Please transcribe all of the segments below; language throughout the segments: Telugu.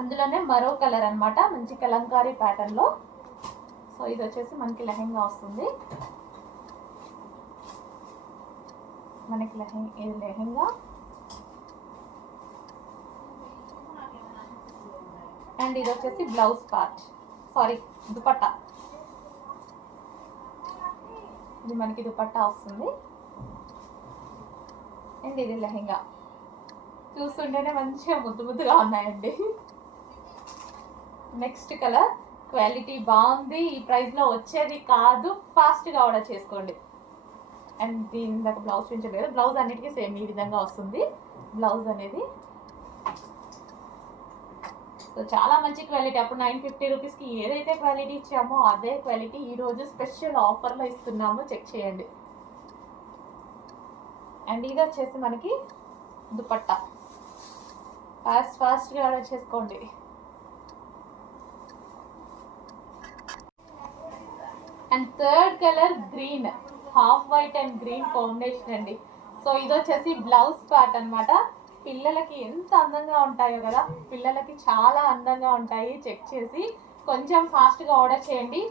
అందులోనే మరో కలర్ అన్నమాట, మంచి కలంకారీ ప్యాటర్న్లో. సో ఇది వచ్చేసి మనకి లెహెంగా వస్తుంది. మనకి ఇది లెహెంగా అండ్ ఇది వచ్చేసి బ్లౌజ్ పార్ట్, సారీ దుపట్టా. ఇది మనకి దుపట్టా వస్తుంది అండ్ ఇది లెహెంగా. చూస్తుంటేనే మంచిగా ముద్దు ముద్దుగా ఉన్నాయండి. నెక్స్ట్ కలర్ క్వాలిటీ బాగుంది, ఈ ప్రైస్లో వచ్చేది కాదు, ఫాస్ట్గా ఆర్డర్ చేసుకోండి. అండ్ దీని దాకా బ్లౌజ్ చూపించలేదు, బ్లౌజ్ అన్నిటికీ సేమ్ ఈ విధంగా వస్తుంది బ్లౌజ్ అనేది. సో చాలా మంచి క్వాలిటీ. అప్పుడు 950 రూపీస్కి ఏదైతే క్వాలిటీ ఇచ్చామో అదే క్వాలిటీ ఈరోజు స్పెషల్ ఆఫర్లో ఇస్తున్నాము, చెక్ చేయండి. అండ్ ఇది వచ్చేసి మనకి దుపట్టా. ఫాస్ట్గా ఆర్డర్ చేసుకోండి. And third colour green, half white and green combination అండి. సో ఇది వచ్చేసి బ్లౌజ్ పార్ట్ అనమాట. పిల్లలకి ఎంత అందంగా ఉంటాయో కదా, పిల్లలకి చాలా అందంగా ఉంటాయి. చెక్ చేసి కొంచెం ఫాస్ట్గా ఆర్డర్ చేయండి.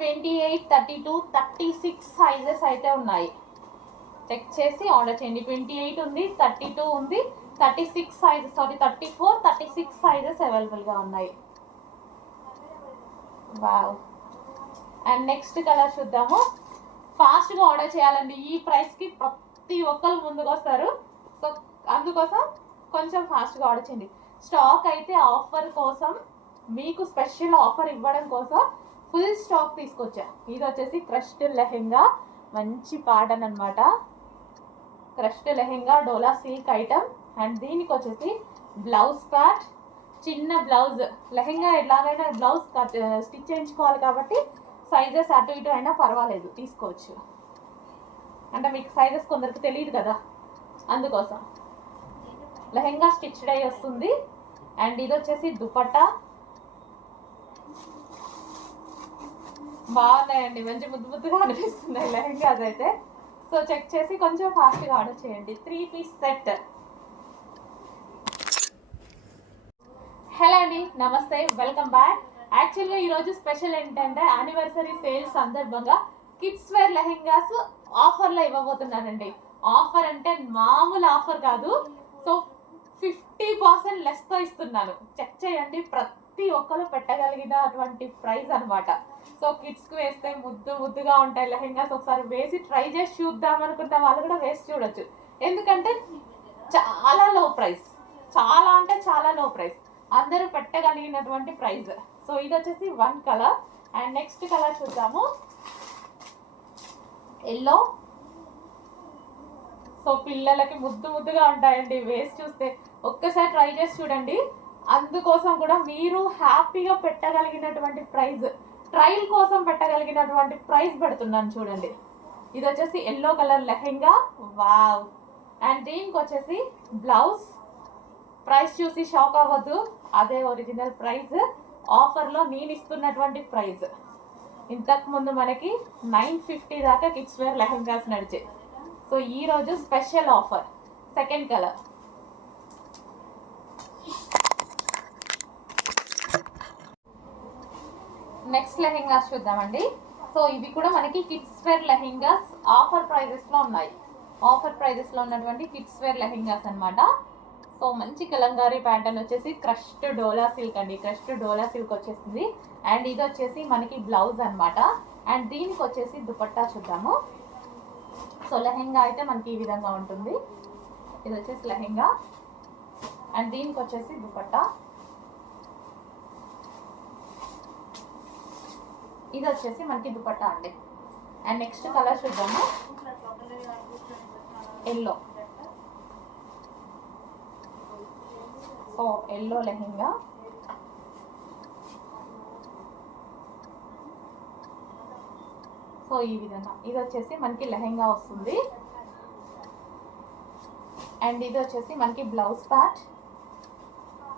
28, 32, 36 సైజెస్ అయితే ఉన్నాయి. చెక్ చేసి ఆర్డర్ చేయండి. 28 ఉంది, 32 ఉంది, 36 సైజ్, సారీ 34, 36 సైజెస్ అవైలబుల్గా ఉన్నాయి. వావ్. అండ్ నెక్స్ట్ కలర్ చూద్దాము. ఫాస్ట్గా ఆర్డర్ చేయాలండి, ఈ ప్రైస్కి ప్రతి ఒక్కరు ముందుకు వస్తారు. సో అందుకోసం కొంచెం ఫాస్ట్గా ఆర్డర్ చేయండి. స్టాక్ అయితే ఆఫర్ కోసం, మీకు స్పెషల్ ఆఫర్ ఇవ్వడం కోసం ఫుల్ స్టాక్ తీసుకొచ్చా. ఇది వచ్చేసి క్రష్డ్ లెహెంగా, మంచి ప్యాటర్న్ అనమాట. Crushed lehenga dola silk item. And దీనికి వచ్చేసి బ్లౌజ్ ప్యాట్, చిన్న బ్లౌజ్. లెహెంగా ఎలాగైనా బ్లౌజ్ స్టిచ్ చేయించుకోవాలి కాబట్టి సైజెస్ అటు ఇటు అయినా పర్వాలేదు, తీసుకోవచ్చు. అంటే మీకు సైజెస్ కొందరికి తెలియదు కదా, అందుకోసం. లెహెంగా స్టిచ్డ్ అయ్యి వస్తుంది. అండ్ ఇది వచ్చేసి దుపట్టా. బాగున్నాయండి, మంచి ముద్దు ముద్దుగా అనిపిస్తున్నాయి లెహెంగాస్ అయితే. సో చెక్ చేసి కొంచెం ఫాస్ట్గా ఆర్డర్ చేయండి. 3 పీస్ సెట్. హలో అండి, నమస్తే, వెల్కమ్ బ్యాక్. యాక్చువల్గా ఈరోజు స్పెషల్ ఏంటంటే యానివర్సరీ సేల్ సందర్భంగా కిడ్స్ వేర్ లెహెంగాస్ ఆఫర్లో ఇవ్వబోతున్నానండి. ఆఫర్ అంటే మామూలు ఆఫర్ కాదు. సో 50% లెస్తో ఇస్తున్నాను. చెక్ చేయండి, ప్రతి ఒక్కరు పెట్టగలిగినటువంటి ప్రైస్ అనమాట. సో కిడ్స్కి వేస్తే ముద్దు ముద్దుగా ఉంటాయి లెహెంగాస్. ఒకసారి వేసి ట్రై చేసి చూద్దాం అనుకుంటే వాళ్ళు కూడా వేసి చూడొచ్చు. ఎందుకంటే చాలా లో ప్రైస్, చాలా అంటే చాలా లో ప్రైస్, అందరూ పెట్టగలిగినటువంటి ప్రైస్. సో ఇది వచ్చేసి 1 కలర్. అండ్ నెక్స్ట్ కలర్ చూద్దాము, ఎల్లో. సో పిల్లలకి ముద్దు ముద్దుగా ఉంటాయండి, వేసి చూస్తే ఒక్కసారి ట్రై చేసి చూడండి. అందుకోసం కూడా మీరు హ్యాపీగా పెట్టగలిగినటువంటి ప్రైస్, ట్రయల్ కోసం పెట్టగలిగినటువంటి ప్రైస్ పెడుతున్నాను చూడండి. ఇది వచ్చేసి yellow colour lehenga. Wow. And దీనికి వచ్చేసి బ్లౌజ్. ప్రైస్ చూసి షాక్ అవ్వద్దు, అదే ఒరిజినల్ ప్రైస్. ఆఫర్లో నేను ఇస్తున్నటువంటి ప్రైస్. ఇంతకుముందు మనకి 950 దాకా కిడ్స్ వేర్ లెహెంగాస్ నడిచాయి. సో ఈరోజు special offer. Second colour. Next lehengas చూద్దామండి. సో ఇవి కూడా మనకి కిడ్స్ వేర్ లెహెంగాస్ ఆఫర్ ప్రైజెస్లో ఉన్నాయి. ఆఫర్ ప్రైజెస్లో ఉన్నటువంటి కిడ్స్ వేర్ లెహెంగాస్ అనమాట. సో మంచి కలంకారీ ప్యాటర్న్ వచ్చేసి క్రష్డ్ డోలా సిల్క్ అండి. క్రష్డ్ డోలా సిల్క్ వచ్చేసింది. అండ్ ఇది వచ్చేసి మనకి బ్లౌజ్ అనమాట. అండ్ దీనికి వచ్చేసి దుపట్టా చూద్దాము. సో లెహెంగా అయితే మనకి ఈ విధంగా ఉంటుంది. ఇది వచ్చేసి లెహెంగా. అండ్ దీనికి వచ్చేసి దుపట్టా. ఇది వచ్చేసి మనకి దుపట్టా అండి. అండ్ నెక్స్ట్ కలర్ చూద్దాము, yellow. So yellow lehenga. So ఈ విధంగా ఇది వచ్చేసి మనకి లెహెంగా వస్తుంది. అండ్ ఇది వచ్చేసి మనకి బ్లౌజ్ పార్ట్.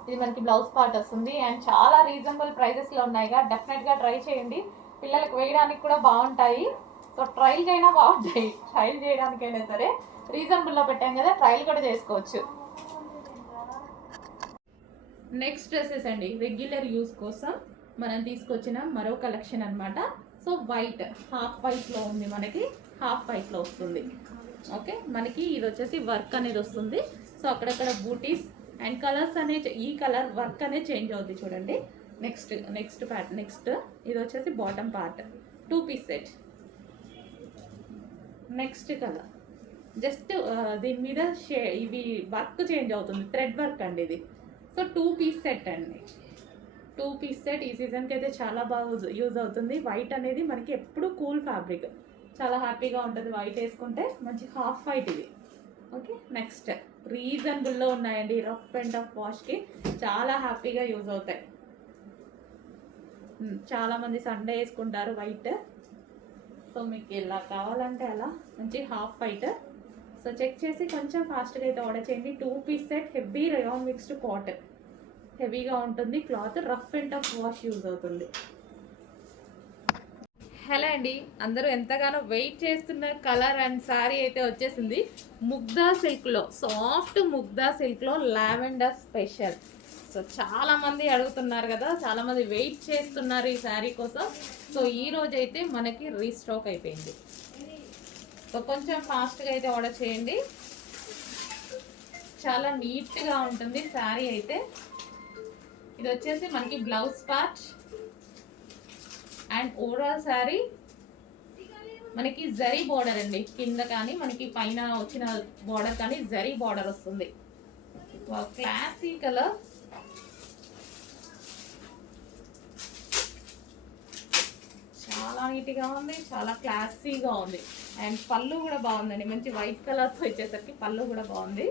ఇది మనకి బ్లౌజ్ పార్ట్ వస్తుంది. అండ్ చాలా రీజనబుల్ ప్రైజెస్లో ఉన్నాయిగా, డెఫినెట్గా ట్రై చేయండి. పిల్లలకు వేయడానికి కూడా బాగుంటాయి. సో ట్రయల్కి అయినా బాగుంటాయి, ట్రయల్ చేయడానికైనా సరే రీజనబుల్లో పెట్టాం కదా, ట్రయల్ కూడా చేసుకోవచ్చు. నెక్స్ట్ డ్రెస్సెస్ అండి, రెగ్యులర్ యూస్ కోసం మనం తీసుకొచ్చిన మరో కలెక్షన్ అన్నమాట. సో వైట్, హాఫ్ వైట్లో ఉంది, మనకి హాఫ్ వైట్లో వస్తుంది. ఓకే, మనకి ఇది వచ్చేసి వర్క్ అనేది వస్తుంది. సో అక్కడక్కడ బూటీస్ అండ్ కలర్స్ అనేది, ఈ కలర్ వర్క్ అనేది చేంజ్ అవుతుంది చూడండి. నెక్స్ట్ ఇది వచ్చేసి bottom part, 2 piece set. Next colour just దీని మీద ఇవి వర్క్ చేంజ్ అవుతుంది, థ్రెడ్ వర్క్ అండి ఇది. సో 2 పీస్ సెట్ అండి, 2 పీస్ సెట్. ఈ సీజన్కి అయితే చాలా బాగా యూజ్ అవుతుంది. వైట్ అనేది మనకి ఎప్పుడు కూల్ ఫ్యాబ్రిక్, చాలా హ్యాపీగా ఉంటుంది వైట్ వేసుకుంటే. మంచి హాఫ్ వైట్ ఇది. ఓకే, నెక్స్ట్ రీజనబుల్లో ఉన్నాయండి, రఫ్ అండ్ టఫ్ వాష్కి చాలా హ్యాపీగా యూజ్ అవుతాయి. చాలామంది సండే వేసుకుంటారు వైట్. సో మీకు ఎలా కావాలంటే అలా, మంచి హాఫ్ వైట్. సో చెక్ చేసి కొంచెం ఫాస్ట్గా అయితే ఆర్డర్ చేయండి. 2 piece set, heavy rayon mixed cotton, హెవీగా ఉంటుంది cloth, rough and tough wash use అవుతుంది. హలో అండి, అందరూ ఎంతగానో వెయిట్ చేస్తున్న కలర్ అండ్ శారీ అయితే వచ్చేసింది. ముగ్దా సిల్క్లో, సాఫ్ట్ ముగ్దా సిల్క్లో లావెండర్ స్పెషల్. సో చాలామంది అడుగుతున్నారు కదా, చాలామంది వెయిట్ చేస్తున్నారు ఈ శారీ కోసం. సో ఈరోజు అయితే మనకి రీస్టాక్ అయిపోయింది. సో కొంచెం ఫాస్ట్గా అయితే ఆర్డర్ చేయండి. చాలా నీట్గా ఉంటుంది శారీ అయితే. ఇది వచ్చేసి మనకి blouse part and overall sari మనకి జరీ బార్డర్ అండి, కింద కానీ మనకి పైన వచ్చిన బార్డర్ కానీ జరీ బార్డర్ వస్తుంది. క్లాసీ కలర్, చాలా నీట్గా ఉంది, చాలా క్లాసీగా ఉంది. అండ్ పళ్ళు కూడా బాగుందండి, మంచి వైట్ కలర్తో వచ్చేసరికి పళ్ళు కూడా బాగుంది.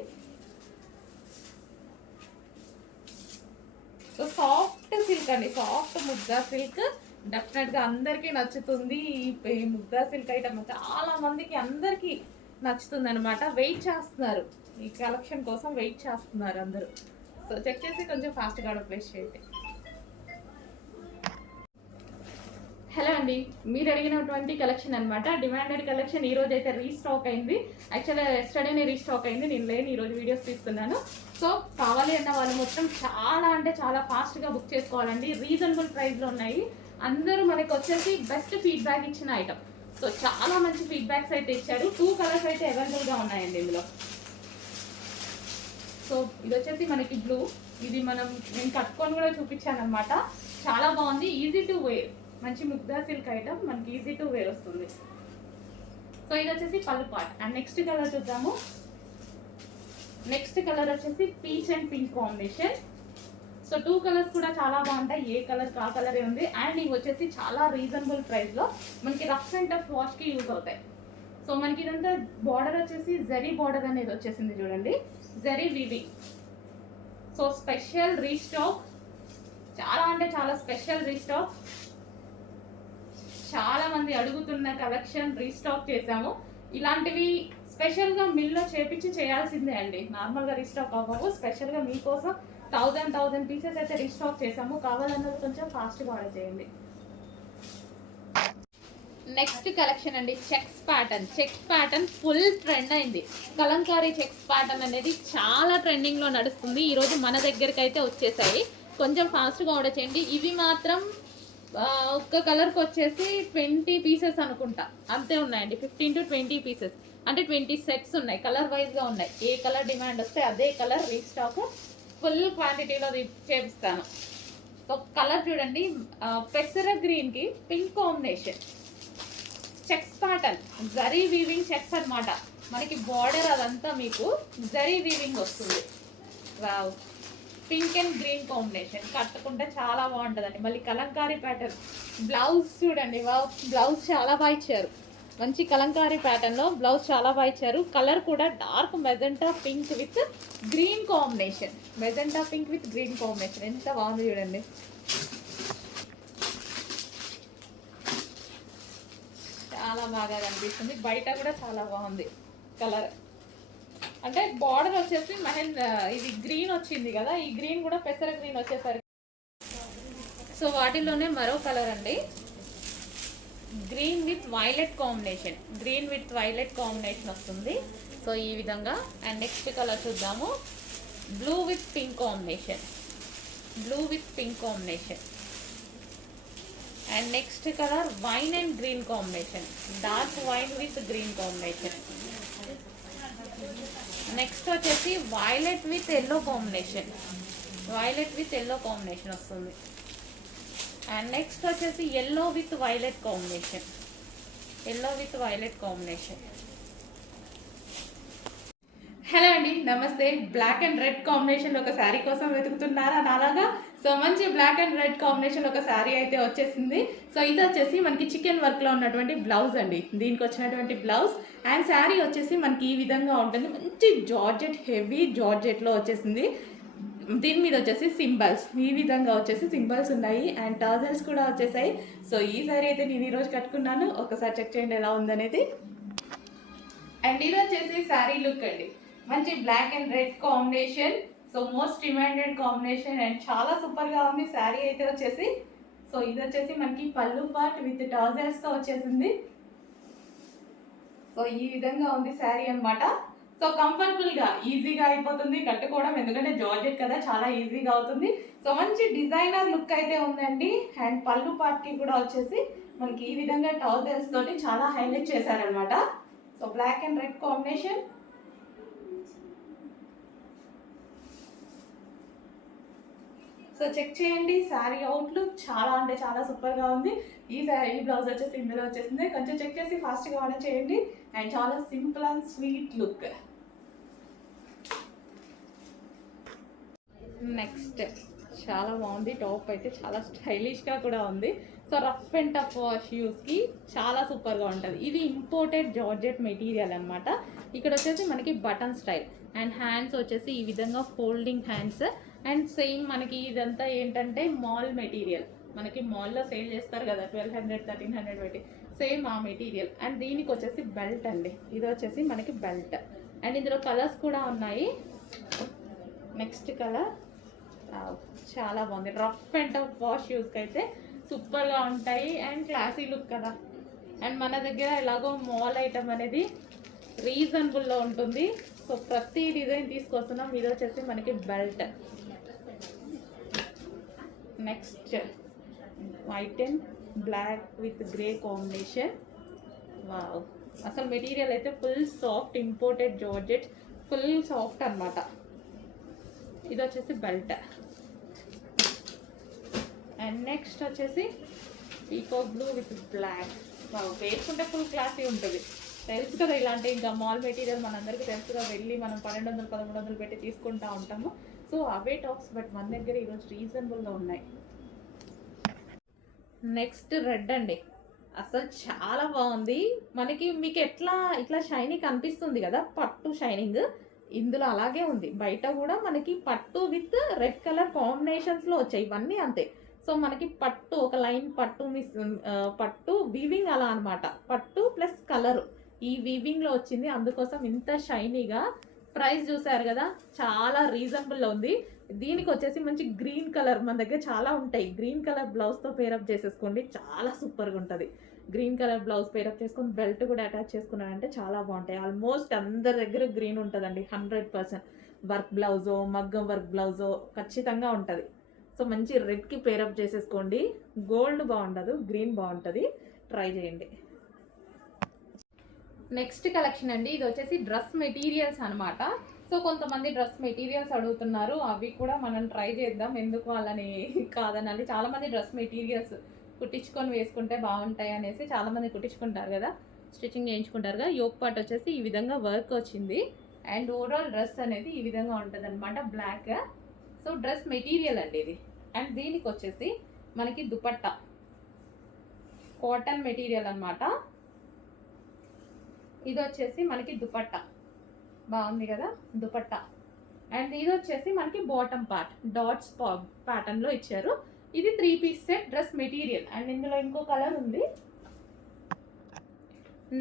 సో సాఫ్ట్ సిల్క్ అండి, సాఫ్ట్ ముగ్దా సిల్క్. డెఫినెట్గా అందరికీ నచ్చుతుంది. ఈ ముగ్దా సిల్క్ ఐటమ్ చాలా మందికి, అందరికీ నచ్చుతుంది అనమాట. వెయిట్ చేస్తున్నారు ఈ కలెక్షన్ కోసం, వెయిట్ చేస్తున్నారు అందరూ. సో చెక్ చేసి కొంచెం ఫాస్ట్గా ఆర్డర్ ప్లేస్ చేయండి. హలో అండి, మీరు అడిగినటువంటి కలెక్షన్ అనమాట, డిమాండెడ్ కలెక్షన్. ఈరోజు అయితే రీస్టాక్ అయింది. యాక్చువల్గా ఎస్టర్డేనే రీస్టాక్ అయింది, నేను లేని ఈరోజు వీడియోస్ తీస్తున్నాను. సో కావాలి అన్న వాళ్ళు మొత్తం చాలా అంటే చాలా ఫాస్ట్గా బుక్ చేసుకోవాలండి. రీజనబుల్ ప్రైస్లో ఉన్నాయి. అందరూ మనకి వచ్చేసి బెస్ట్ ఫీడ్బ్యాక్ ఇచ్చిన ఐటమ్. సో చాలా మంచి ఫీడ్బ్యాక్స్ అయితే ఇచ్చారు. 2 కలర్స్ అయితే అవైలబుల్గా ఉన్నాయండి ఇందులో. సో ఇది వచ్చేసి మనకి బ్లూ, ఇది నేను కట్టుకొని కూడా చూపించాను అనమాట. చాలా బాగుంది, ఈజీ టు వేర్, మంచి ముగ్దా సిల్క్ ఐటమ్, మనకి ఈజీ టు వేర్ వస్తుంది. సో ఇది వచ్చేసి పళ్ళు పార్ట్. అండ్ నెక్స్ట్ కలర్ చూద్దాము. నెక్స్ట్ కలర్ వచ్చేసి peach and pink combination. So 2 colours కూడా చాలా బాగుంటాయి, ఏ కలర్ కా కలరే ఉంది. అండ్ ఇవి వచ్చేసి చాలా రీజనబుల్ ప్రైస్లో మనకి రఫ్ అండ్ టఫ్ వాష్కి యూజ్ అవుతాయి. సో మనకి ఇదంతా బార్డర్ వచ్చేసి జరీ బార్డర్ అనేది వచ్చేసింది చూడండి, zari weaving. So special restock, చాలా అంటే చాలా స్పెషల్ రీస్టాక్. చాలా మంది అడుగుతున్న కలెక్షన్ రీస్టాక్ చేసాము. ఇలాంటివి స్పెషల్గా మిల్లో చేపించి చేయాల్సిందే అండి, నార్మల్గా రీస్టాక్ అవ్వవు. స్పెషల్గా మీకోసం 1000 పీసెస్ అయితే రీస్టాక్ చేసాము. కావాలన్నది కొంచెం ఫాస్ట్గా ఆర్డర్ చేయండి. నెక్స్ట్ కలెక్షన్ అండి, చెక్స్ ప్యాటర్న్ ఫుల్ ట్రెండ్ అయింది. కలంకారీ చెక్స్ ప్యాటర్న్ అనేది చాలా ట్రెండింగ్లో నడుస్తుంది. ఈరోజు మన దగ్గరికి అయితే వచ్చేసాయి. కొంచెం ఫాస్ట్గా ఆర్డర్ చేయండి. ఇవి మాత్రం ఒక్క కలర్కి వచ్చేసి 20 పీసెస్ అనుకుంటా, అంతే ఉన్నాయండి. 15 to 20 పీసెస్, అంటే 20 సెట్స్ ఉన్నాయి, కలర్ వైజ్గా ఉన్నాయి. ఏ కలర్ డిమాండ్ వస్తే అదే కలర్ రీస్టాక్ ఫుల్ క్వాంటిటీలో చేపిస్తాను. సో కలర్ చూడండి, పెసర గ్రీన్కి pink combination, checks pattern, zari weaving checks అనమాట. మనకి బార్డర్ అదంతా మీకు జరీ వీవింగ్ వస్తుంది. Wow, pink and green combination, కట్టుకుంటే చాలా బాగుంటుందండి. మళ్ళీ కలంకారీ ప్యాటర్న్. బ్లౌజ్ చూడండి, వావ్, బ్లౌజ్ చాలా బాగా ఇచ్చారు. మంచి కలంకారీ ప్యాటర్న్లో బ్లౌజ్ చాలా బాగా ఇచ్చారు. కలర్ కూడా dark magenta pink with green combination, magenta pink with green combination, ఎంత బాగుంది చూడండి. చాలా బాగా కనిపిస్తుంది, బయట కూడా చాలా బాగుంది కలర్. అంటే బార్డర్ వచ్చేసి ఇది గ్రీన్ వచ్చింది కదా, ఈ గ్రీన్ కూడా పెసర గ్రీన్ వచ్చేసరికి. సో వాటిలోనే మరో కలర్ అండి, గ్రీన్ విత్ వైలెట్ కాంబినేషన్ వస్తుంది. సో ఈ విధంగా. అండ్ నెక్స్ట్ కలర్ చూద్దాము, blue with pink combination. Blue with pink combination. And next colour wine and green combination, dark wine with green combination. Next వచ్చేసి violet with yellow combination, violet with yellow combination వస్తుంది. అండ్ నెక్స్ట్ వచ్చేసి yellow with violet combination, yellow with violet combination. Hello అండి, నమస్తే. బ్లాక్ అండ్ రెడ్ కాంబినేషన్లో ఒక శారీ కోసం వెతుకుతున్నారా నాలాగా? సో మంచి బ్లాక్ అండ్ రెడ్ కాంబినేషన్లో ఒక శారీ అయితే వచ్చేసింది. సో ఇది వచ్చేసి మనకి చికెన్ వర్క్లో ఉన్నటువంటి బ్లౌజ్ అండి, దీనికి వచ్చినటువంటి బ్లౌజ్. అండ్ శారీ వచ్చేసి మనకి ఈ విధంగా ఉంటుంది, మంచి జార్జెట్, హెవీ జార్జెట్లో వచ్చేసింది. దీని మీద వచ్చేసి సింబల్స్ ఈ విధంగా వచ్చేసి సింబల్స్ ఉన్నాయి. అండ్ టాజల్స్ కూడా వచ్చేసాయి. సో ఈ శారీ అయితే నేను ఈరోజు కట్టుకున్నాను, ఒకసారి చెక్ చేయండి ఎలా ఉందనేది. అండ్ ఇది వచ్చేసి శారీ లుక్ అండి, మంచి black and red combination. So most demanded combination and చాలా సూపర్గా ఉంది శారీ అయితే వచ్చేసి. సో ఇది వచ్చేసి మనకి పళ్ళు పార్ట్ విత్ టాజల్స్తో వచ్చేసింది. సో ఈ విధంగా ఉంది శారీ అనమాట. సో కంఫర్టబుల్గా ఈజీగా అయిపోతుంది కట్టుకోవడం, ఎందుకంటే జార్జెట్ కదా, చాలా ఈజీగా అవుతుంది. సో మంచి డిజైనర్ లుక్ అయితే ఉందండి. అండ్ పళ్ళు పార్ట్కి కూడా వచ్చేసి మనకి ఈ విధంగా టాజల్స్ తోటి చాలా హైలైట్ చేశారనమాట. So black and red combination. So check చేయండి, శారీ అవుట్లుక్ చాలా అంటే చాలా సూపర్గా ఉంది. ఈ బ్లౌజ్ వచ్చేసి ఇందులో వచ్చేసింది. కొంచెం చెక్ చేసి ఫాస్ట్గా ఆర్డర్ చేయండి. అండ్ చాలా simple and sweet look. Next చాలా బాగుంది, టాప్ అయితే చాలా స్టైలిష్గా కూడా ఉంది. సో రఫ్ అండ్ టఫ్ షూస్కి చాలా సూపర్గా ఉంటుంది. ఇది ఇంపోర్టెడ్ జార్జెట్ మెటీరియల్ అనమాట. ఇక్కడ వచ్చేసి మనకి బటన్ స్టైల్ అండ్ హ్యాండ్స్ వచ్చేసి ఈ విధంగా ఫోల్డింగ్ హ్యాండ్స్. అండ్ సేమ్ మనకి ఇదంతా ఏంటంటే మాల్ మెటీరియల్, మనకి మాల్లో సేల్ చేస్తారు కదా 1200 1300 పెట్టి, సేమ్ ఆ మెటీరియల్. అండ్ దీనికి వచ్చేసి బెల్ట్ అండి, ఇది వచ్చేసి మనకి బెల్ట్. అండ్ ఇందులో కలర్స్ కూడా ఉన్నాయి. నెక్స్ట్ కలర్ చాలా బాగుంది, రఫ్ అండ్ టఫ్ వాష్ యూస్కి అయితే సూపర్గా ఉంటాయి. అండ్ క్లాసీ లుక్ కదా. అండ్ మన దగ్గర ఎలాగో మాల్ ఐటమ్ అనేది రీజనబుల్లో ఉంటుంది. సో ప్రతి డిజైన్ తీసుకొస్తున్నాం. ఇది వచ్చేసి మనకి belt. Next white and black with grey combination. Wow, అసలు మెటీరియల్ అయితే full soft, imported georgette, full soft అనమాట. ఇది వచ్చేసి బెల్ట్. అండ్ నెక్స్ట్ వచ్చేసి peacock blue with black. Wow, వేసుకుంటే ఫుల్ క్లాసీ ఉంటుంది. తెలుసు కదా, ఇలాంటి ఇంకా మాల్ మెటీరియల్ మనందరికీ తెలుసుగా, వెళ్ళి మనం 1200 1300 పెట్టి తీసుకుంటూ ఉంటాము. సో అవే టాప్స్, బట్ మన దగ్గర ఈరోజు రీజనబుల్గా ఉన్నాయి. నెక్స్ట్ రెడ్ అండి, అసలు చాలా బాగుంది. మనకి మీకు ఇట్లా షైనింగ్ కనిపిస్తుంది కదా, పట్టు షైనింగ్ ఇందులో అలాగే ఉంది. బయట కూడా మనకి పట్టు విత్ రెడ్ కలర్ కాంబినేషన్స్లో వచ్చాయి, ఇవన్నీ అంతే. సో మనకి పట్టు ఒక లైన్ పట్టు వీవింగ్ అలా అనమాట, పట్టు ప్లస్ కలరు ఈ వీవింగ్లో వచ్చింది. అందుకోసం ఇంత షైనీగా. ప్రైస్ చూసారు కదా, చాలా రీజనబుల్లో ఉంది. దీనికి వచ్చేసి మంచి గ్రీన్ కలర్, మన దగ్గర చాలా ఉంటాయి, గ్రీన్ కలర్ బ్లౌజ్తో పేరప్ చేసేసుకోండి, చాలా సూపర్గా ఉంటుంది. గ్రీన్ కలర్ బ్లౌజ్ పేరప్ చేసుకొని బెల్ట్ కూడా అటాచ్ చేసుకున్నారంటే చాలా బాగుంటాయి. ఆల్మోస్ట్ అందరి దగ్గర గ్రీన్ ఉంటుందండి, 100%. వర్క్ బ్లౌజో మగ్గం వర్క్ బ్లౌజో ఖచ్చితంగా ఉంటుంది. సో మంచి రెడ్కి పేరప్ చేసేసుకోండి. గోల్డ్ బాగుండదు, గ్రీన్ బాగుంటుంది, ట్రై చేయండి. నెక్స్ట్ కలెక్షన్ అండి, ఇది వచ్చేసి డ్రెస్ మెటీరియల్స్ అనమాట. సో కొంతమంది డ్రెస్ మెటీరియల్స్ అడుగుతున్నారు, అవి కూడా మనం ట్రై చేద్దాం, ఎందుకు వాళ్ళని కాదనాలి. చాలామంది డ్రెస్ మెటీరియల్స్ కుట్టించుకొని వేసుకుంటే బాగుంటాయి అనేసి చాలామంది కుట్టించుకుంటారు కదా, స్టిచ్చింగ్ చేయించుకుంటారు కదా. యోక్ పార్ట్ వచ్చేసి ఈ విధంగా వర్క్ వచ్చింది. అండ్ ఓవరాల్ డ్రెస్ అనేది ఈ విధంగా ఉంటుంది అనమాట, బ్లాక్. సో డ్రెస్ మెటీరియల్ అండి ఇది. అండ్ దీనికి వచ్చేసి మనకి దుపట్టా, కాటన్ మెటీరియల్ అనమాట. ఇది వచ్చేసి మనకి దుపట్టా, బాగుంది కదా దుపట్టా. అండ్ ఇది వచ్చేసి మనకి బాటమ్ పార్ట్ డాట్స్ ప్యాటర్న్లో ఇచ్చారు. ఇది 3 piece set dress material. And ఇందులో ఇంకో కలర్ ఉంది.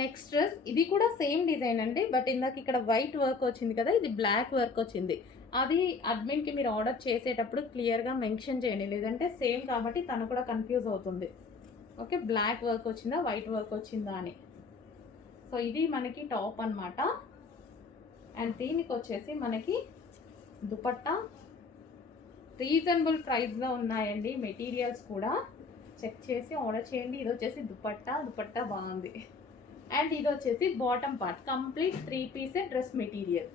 నెక్స్ట్ డ్రెస్, ఇది కూడా సేమ్ డిజైన్ అండి, బట్ ఇందాక ఇక్కడ వైట్ వర్క్ వచ్చింది కదా, ఇది బ్లాక్ వర్క్ వచ్చింది. అది అడ్మిన్కి మీరు ఆర్డర్ చేసేటప్పుడు క్లియర్గా మెన్షన్ చేయండి, లేదంటే సేమ్ కాబట్టి తను కూడా కన్ఫ్యూజ్ అవుతుంది. ఓకే, బ్లాక్ వర్క్ వచ్చిందా వైట్ వర్క్ వచ్చిందా అని. సో ఇది మనకి టాప్ అనమాట. అండ్ దీనికి వచ్చేసి మనకి దుపట్టా రీజనబుల్ ప్రైస్లో ఉన్నాయండి మెటీరియల్స్ కూడా. చెక్ చేసి ఆర్డర్ చేయండి. ఇది వచ్చేసి దుపట్టా బాగుంది. అండ్ ఇది వచ్చేసి bottom part, complete 3 piece dress material.